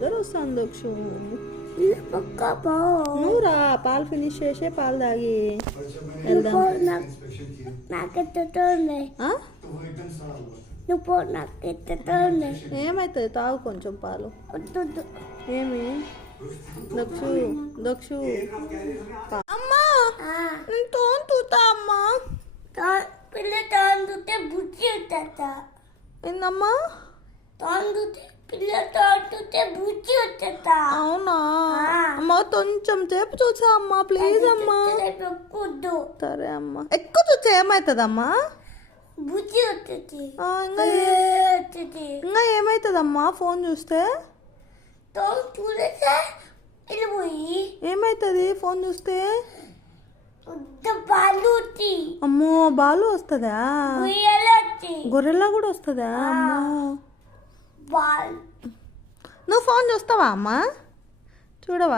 నిద్ర వస్తుంది దక్షు. నువ్వు రా, పాలు ఫినిష్ చేసే పాలు తాగి వెళ్దాం. ఏమైతుంది, తాగు కొంచెం పాలు. ఏమి దక్షు దక్షు అమ్మా నేను తోంతుతా అమ్మా. ఏందమ్మా అవునా అమ్మా, కొంచెం సేపు చూసా అమ్మా ప్లీజ్ అమ్మా. సరే అమ్మా, ఎక్కువ చూసా ఏమవుతుందమ్మా? ఇంకా ఏమవుతుందమ్మా ఫోన్ చూస్తే? ఏమవుతుంది ఫోన్ చూస్తే? అమ్మో బాలు వస్తుందా? గొర్రెలా కూడా వస్తుందా? అమ్మో నువ్వు ఫోన్ చూస్తావా అమ్మా? చూడవా?